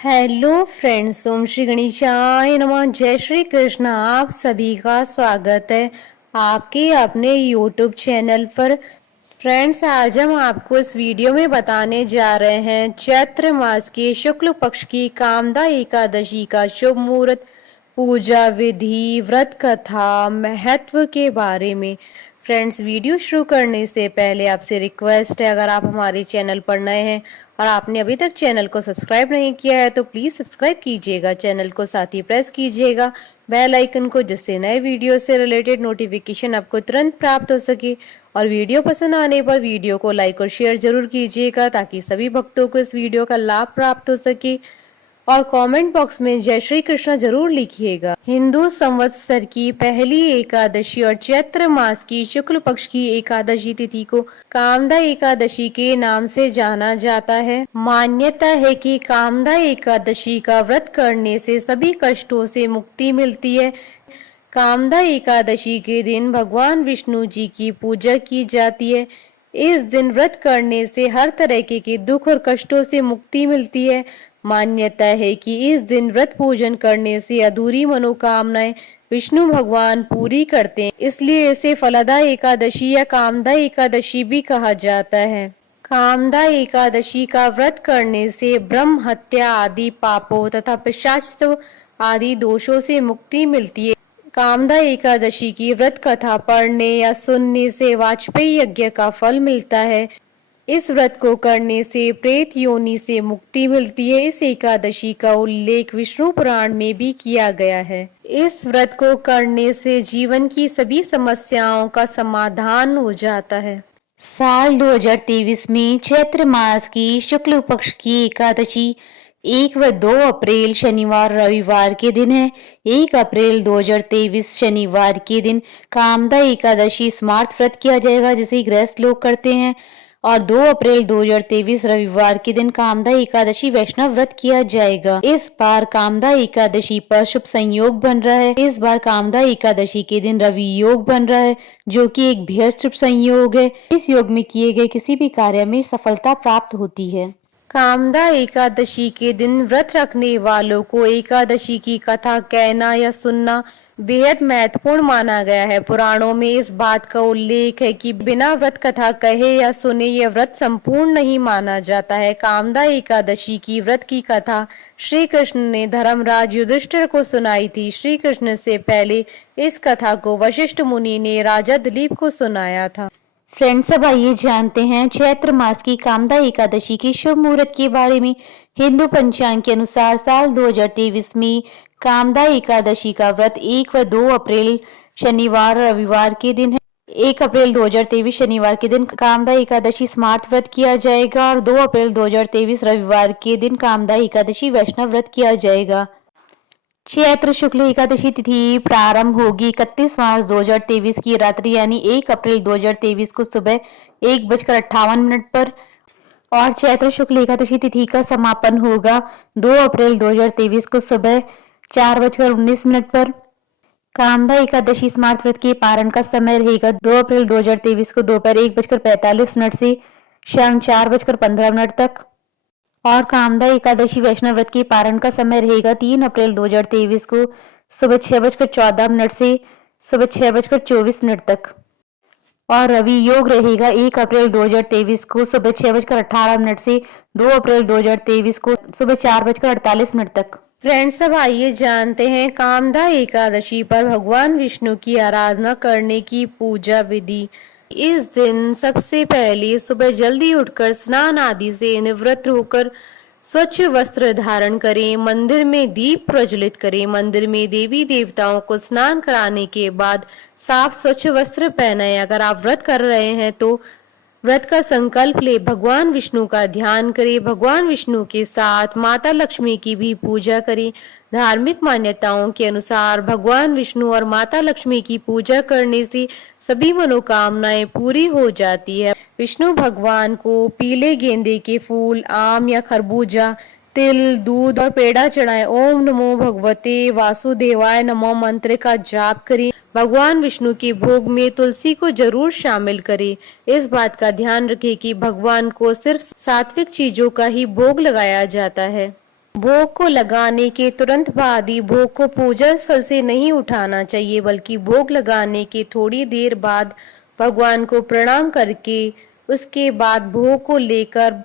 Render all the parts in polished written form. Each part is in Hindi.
हेलो फ्रेंड्स, ओम श्री गणेशाय नमः। जय श्री कृष्ण। आप सभी का स्वागत है आपके अपने यूट्यूब चैनल पर। फ्रेंड्स, आज हम आपको इस वीडियो में बताने जा रहे हैं चैत्र मास के शुक्ल पक्ष की कामदा एकादशी का शुभ मुहूर्त, पूजा विधि, व्रत कथा, महत्व के बारे में। फ्रेंड्स, वीडियो शुरू करने से पहले आपसे रिक्वेस्ट है, अगर आप हमारे चैनल पर नए हैं और आपने अभी तक चैनल को सब्सक्राइब नहीं किया है तो प्लीज़ सब्सक्राइब कीजिएगा चैनल को, साथ ही प्रेस कीजिएगा बेल आइकन को, जिससे नए वीडियो से रिलेटेड नोटिफिकेशन आपको तुरंत प्राप्त हो सके। और वीडियो पसंद आने पर वीडियो को लाइक और शेयर जरूर कीजिएगा ताकि सभी भक्तों को इस वीडियो का लाभ प्राप्त हो सके। और कमेंट बॉक्स में जय श्री कृष्ण जरूर लिखिएगा। हिंदू संवत्सर की पहली एकादशी और चैत्र मास की शुक्ल पक्ष की एकादशी तिथि को कामदा एकादशी के नाम से जाना जाता है। मान्यता है कि कामदा एकादशी का व्रत करने से सभी कष्टों से मुक्ति मिलती है। कामदा एकादशी के दिन भगवान विष्णु जी की पूजा की जाती है। इस दिन व्रत करने से हर तरह के दुख और कष्टों से मुक्ति मिलती है। मान्यता है कि इस दिन व्रत पूजन करने से अधूरी मनोकामनाएं विष्णु भगवान पूरी करते हैं, इसलिए इसे फलदा एकादशी या कामदा एकादशी भी कहा जाता है। कामदा एकादशी का व्रत करने से ब्रह्म हत्या आदि पापों तथा पिशाच आदि दोषों से मुक्ति मिलती है। कामदा एकादशी की व्रत कथा पढ़ने या सुनने से वाजपेयी यज्ञ का फल मिलता है। इस व्रत को करने से प्रेत योनि से मुक्ति मिलती है। इस एकादशी का उल्लेख विष्णु पुराण में भी किया गया है। इस व्रत को करने से जीवन की सभी समस्याओं का समाधान हो जाता है। साल 2023 में चैत्र मास की शुक्ल पक्ष की एकादशी 1 व 2 अप्रैल शनिवार रविवार के दिन है। 1 अप्रैल 2023 शनिवार के दिन कामदा एकादशी स्मार्त व्रत किया जाएगा, जिसे गृहस्थ लोग करते हैं। और 2 अप्रैल 2023 रविवार के दिन कामदा एकादशी वैष्णव व्रत किया जाएगा। इस बार कामदा एकादशी पर शुभ संयोग बन रहा है। इस बार कामदा एकादशी के दिन रवि योग बन रहा है, जो कि एक बेहद शुभ संयोग है। इस योग में किए गए किसी भी कार्य में सफलता प्राप्त होती है। कामदा एकादशी के दिन व्रत रखने वालों को एकादशी की कथा कहना या सुनना बेहद महत्वपूर्ण माना गया है। पुराणों में इस बात का उल्लेख है कि बिना व्रत कथा कहे या सुने यह व्रत संपूर्ण नहीं माना जाता है। कामदा एकादशी की व्रत की कथा श्री कृष्ण ने धर्मराज युधिष्ठिर को सुनाई थी। श्री कृष्ण से पहले इस कथा को वशिष्ठ मुनि ने राजा दिलीप को सुनाया था। फ्रेंड्स, अब आइए जानते हैं चैत्र मास की कामदा एकादशी की शुभ मुहूर्त के बारे में। हिंदू पंचांग के अनुसार साल 2023 में कामदा एकादशी का व्रत 1 व 2 अप्रैल शनिवार रविवार के दिन है। 1 अप्रैल 2023 शनिवार के दिन कामदा एकादशी स्मार्त व्रत किया जाएगा और 2 अप्रैल 2023 रविवार के दिन कामदा एकादशी वैष्णव व्रत किया जाएगा। चैत्र शुक्ल एकादशी तिथि प्रारंभ होगी 31 मार्च 2023 की रात्रि यानी 1 अप्रैल 2023 को सुबह 1:58 पर और चैत्र शुक्ल एकादशी तिथि का समापन होगा 2 अप्रैल 2023 को सुबह 4:19 पर। कामदा एकादशी स्मार्त व्रत के पारण का समय रहेगा 2 अप्रैल 2023 को दोपहर 1:45 से शाम 4:15 तक। और कामदा एकादशी वैष्णव व्रत के पारण का समय रहेगा 3 अप्रैल 2023 को सुबह 6:14 से सुबह 6:24 तक। और रवि योग रहेगा 1 अप्रैल 2023 को सुबह 6:18 से 2 अप्रैल 2023 को सुबह 4:48 तक। फ्रेंड्स, अब आइए जानते हैं कामदा एकादशी पर भगवान विष्णु की आराधना करने की पूजा विधि। इस दिन सबसे पहले सुबह जल्दी उठकर स्नान आदि से निवृत्त होकर स्वच्छ वस्त्र धारण करें, मंदिर में दीप प्रज्वलित करें। मंदिर में देवी देवताओं को स्नान कराने के बाद साफ स्वच्छ वस्त्र पहनाएं। अगर आप व्रत कर रहे हैं तो व्रत का संकल्प ले, भगवान विष्णु का ध्यान करें। भगवान विष्णु के साथ माता लक्ष्मी की भी पूजा करें। धार्मिक मान्यताओं के अनुसार भगवान विष्णु और माता लक्ष्मी की पूजा करने से सभी मनोकामनाएं पूरी हो जाती है। विष्णु भगवान को पीले गेंदे के फूल, आम या खरबूजा, तिल, दूध और पेड़ा चढ़ाएं। ओम नमो भगवते वासुदेवाय नमः मंत्र का जाप करें। भगवान विष्णु के भोग में तुलसी को जरूर शामिल करें। इस बात का ध्यान रखें कि भगवान को सिर्फ सात्विक चीजों का ही भोग लगाया जाता है। भोग को लगाने के तुरंत बाद ही भोग को पूजा स्थल से नहीं उठाना चाहिए, बल्कि भोग लगाने के थोड़ी देर बाद भगवान को प्रणाम करके उसके बाद भोग को लेकर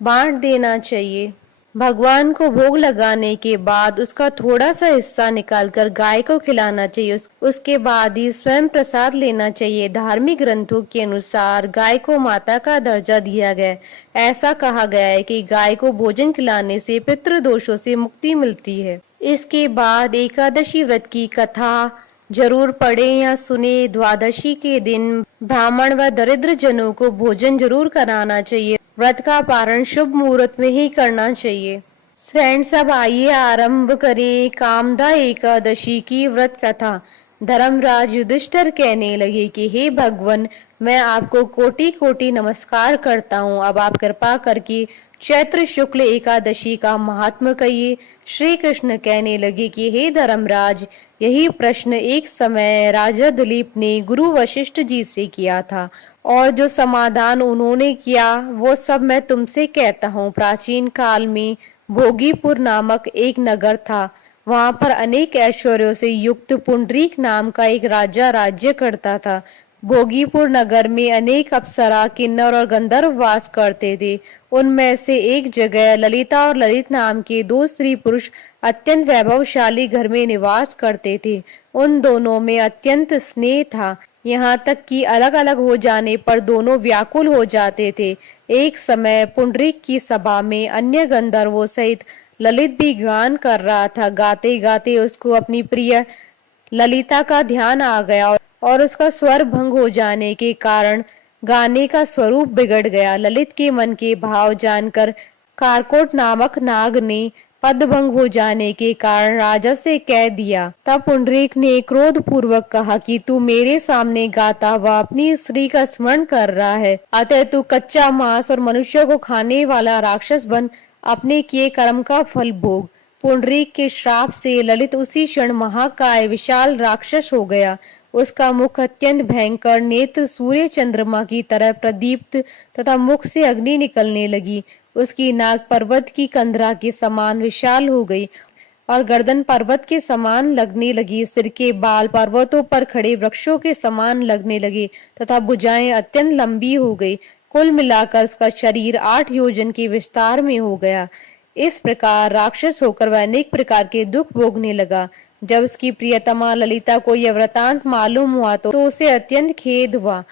बांट देना चाहिए। भगवान को भोग लगाने के बाद उसका थोड़ा सा हिस्सा निकालकर गाय को खिलाना चाहिए। उसके बाद ही स्वयं प्रसाद लेना चाहिए। धार्मिक ग्रंथों के अनुसार गाय को माता का दर्जा दिया गया। ऐसा कहा गया है कि गाय को भोजन खिलाने से पितृदोषों से मुक्ति मिलती है। इसके बाद एकादशी व्रत की कथा जरूर पढ़े या सुने। द्वादशी के दिन ब्राह्मण व दरिद्र जनों को भोजन जरूर कराना चाहिए। व्रत का पारण शुभ मुहूर्त में ही करना चाहिए। फ्रेंड्स, अब आइए आरंभ करें कामदा एकादशी की व्रत कथा। धर्मराज युधिष्ठिर कहने लगे कि हे भगवान, मैं आपको कोटि कोटि नमस्कार करता हूँ। अब आप कृपा करके चैत्र शुक्ल एकादशी का महात्म कहिए। श्री कृष्ण कहने लगे कि हे धर्मराज, यही प्रश्न एक समय राजा दिलीप ने गुरु वशिष्ठ जी से किया था, और जो समाधान उन्होंने किया वो सब मैं तुमसे कहता हूँ। प्राचीन काल में भोगीपुर नामक एक नगर था। वहां पर अनेक ऐश्वर्यों से युक्त पुंडरीक नाम का एक राजा राज्य करता था। भोगीपुर नगर में अनेक अप्सरा, किन्नर और गंधर्व वास करते थे। उनमें से एक जगह ललिता और ललित नाम के दो स्त्री पुरुष अत्यंत वैभवशाली घर में निवास करते थे। उन दोनों में अत्यंत स्नेह था, यहाँ तक कि अलग अलग हो जाने पर दोनों व्याकुल हो जाते थे। एक समय पुंडरीक की सभा में अन्य गंधर्वों सहित ललित भी गान कर रहा था। गाते गाते उसको अपनी प्रिय ललिता का ध्यान आ गया और उसका स्वर भंग हो जाने के कारण गाने का स्वरूप बिगड़ गया। ललित के मन के भाव जानकर कारकोट नामक नाग ने पदभंग हो जाने के कारण राजा से कह दिया। तब पुंडरीक ने क्रोध पूर्वक कहा कि तू मेरे सामने गाता हुआ अपनी स्त्री का स्मरण कर रहा है, अतः तू कच्चा मांस और मनुष्य को खाने वाला राक्षस बन अपने किए कर्म का फल भोग। पुंडरीक के श्राप से ललित उसी क्षण महाकाय विशाल राक्षस हो गया। उसका मुख अत्यंत भयंकर, नेत्र सूर्य चंद्रमा की तरह प्रदीप्त तथा मुख से अग्नि निकलने लगी। उसकी नाक पर्वत की कंदरा के समान विशाल हो गई और गर्दन पर्वत के समान लगने लगी। सिर के बाल पर्वतों पर खड़े वृक्षों के समान लगने लगे तथा भुजाएं अत्यंत लंबी हो गई। कुल मिलाकर उसका शरीर 8 योजन के विस्तार में हो गया। इस प्रकार राक्षस होकर वह अनेक प्रकार के दुख भोगने लगा। जब उसकी प्रियतमा ललिता को यह वृतांत मालूम हुआ तो उसे अत्यंत खेद हुआ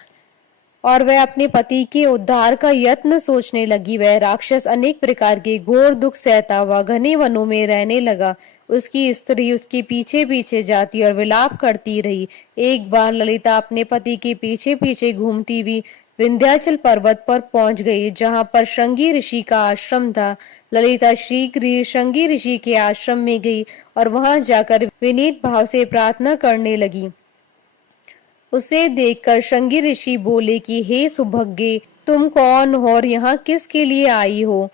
और वह अपने पति के उद्धार का यत्न सोचने लगी। वह राक्षस अनेक प्रकार के घोर दुख सहता हुआ घने वनों में रहने लगा। उसकी स्त्री उसके पीछे पीछे जाती और विलाप करती रही। एक बार ललिता अपने पति के पीछे पीछे घूमती हुई विंध्याचल पर्वत पर पहुंच गई, जहां पर श्रृंगी ऋषि का आश्रम था। ललिता शीघ्र श्रृंगी ऋषि के आश्रम में गई और वहां जाकर विनीत भाव से प्रार्थना करने लगी। उसे देखकर श्रृंगी ऋषि बोले कि हे सुभगे, तुम कौन हो और यहाँ किसके लिए आई हो?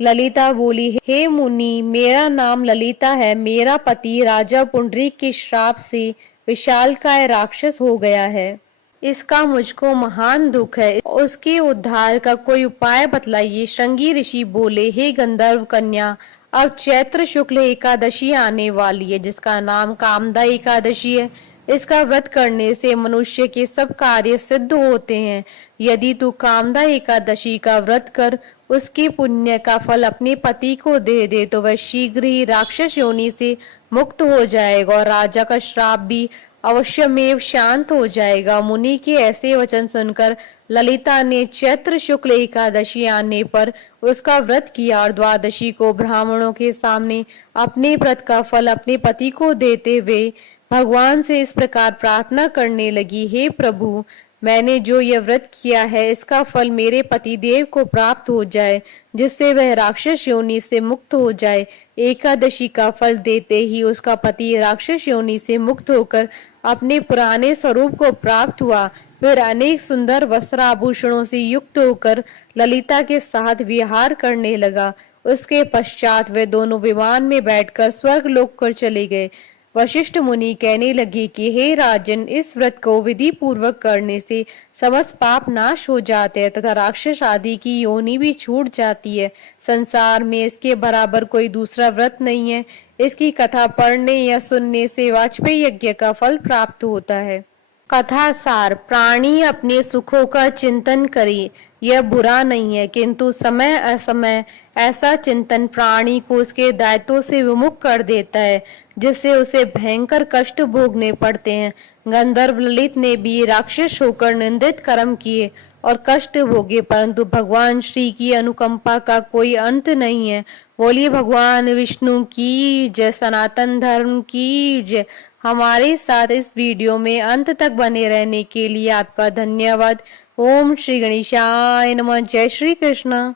ललिता बोली, हे मुनि, मेरा नाम ललिता है। मेरा पति राजा पुंडरीक के श्राप से विशालकाय राक्षस हो गया है। इसका मुझको महान दुख है। उसके उद्धार का कोई उपाय बतलाइए। श्रृंगी ऋषि बोले, हे गंधर्व कन्या, अब चैत्र शुक्ल एकादशी आने वाली है, जिसका नाम कामदा एकादशी है। इसका व्रत करने से मनुष्य के सब कार्य सिद्ध होते हैं। यदि तू कामदा एकादशी का व्रत कर उसके पुण्य का फल अपने पति को दे दे तो वह शीघ्र ही राक्षस योनि से मुक्त हो जाएगा और राजा का श्राप भी अवश्यमेव शांत हो जाएगा। मुनि के ऐसे वचन सुनकर ललिता ने चैत्र शुक्ल एकादशी आने पर उसका व्रत किया और द्वादशी को ब्राह्मणों के सामने अपने व्रत का फल अपने पति को देते हुए भगवान से इस प्रकार प्रार्थना करने लगी, हे प्रभु, मैंने जो यह व्रत किया है इसका फल मेरे पति देव को प्राप्त हो जाए, जिससे वह राक्षस योनि से मुक्त हो जाए। एकादशी का फल देते ही उसका पति राक्षस योनि से मुक्त होकर अपने पुराने स्वरूप को प्राप्त हुआ। फिर अनेक सुंदर वस्त्र आभूषणों से युक्त होकर ललिता के साथ विहार करने लगा। उसके पश्चात वे दोनों विमान में बैठकर स्वर्ग लोक कर चले गए। वशिष्ठ मुनि कहने लगे कि हे राजन, इस व्रत को विधि पूर्वक करने से समस्त पाप नाश हो जाते हैं तथा राक्षस आदि की योनि भी छूट जाती है। संसार में इसके बराबर कोई दूसरा व्रत नहीं है। इसकी कथा पढ़ने या सुनने से वाजपेयी यज्ञ का फल प्राप्त होता है। कथा सार, प्राणी अपने सुखों का चिंतन करे, यह बुरा नहीं है, किंतु समय असमय ऐसा चिंतन प्राणी को उसके दायित्वों से विमुख कर देता है, जिससे उसे भयंकर कष्ट भोगने पड़ते हैं। गंधर्व ललित ने भी राक्षस होकर निंदित कर्म किए और कष्ट भोगे, परंतु भगवान श्री की अनुकंपा का कोई अंत नहीं है। बोलिए भगवान विष्णु की जय, सनातन धर्म की जय। हमारे साथ इस वीडियो में अंत तक बने रहने के लिए आपका धन्यवाद। ओम श्री गणेशाय नमः। जय श्री कृष्ण।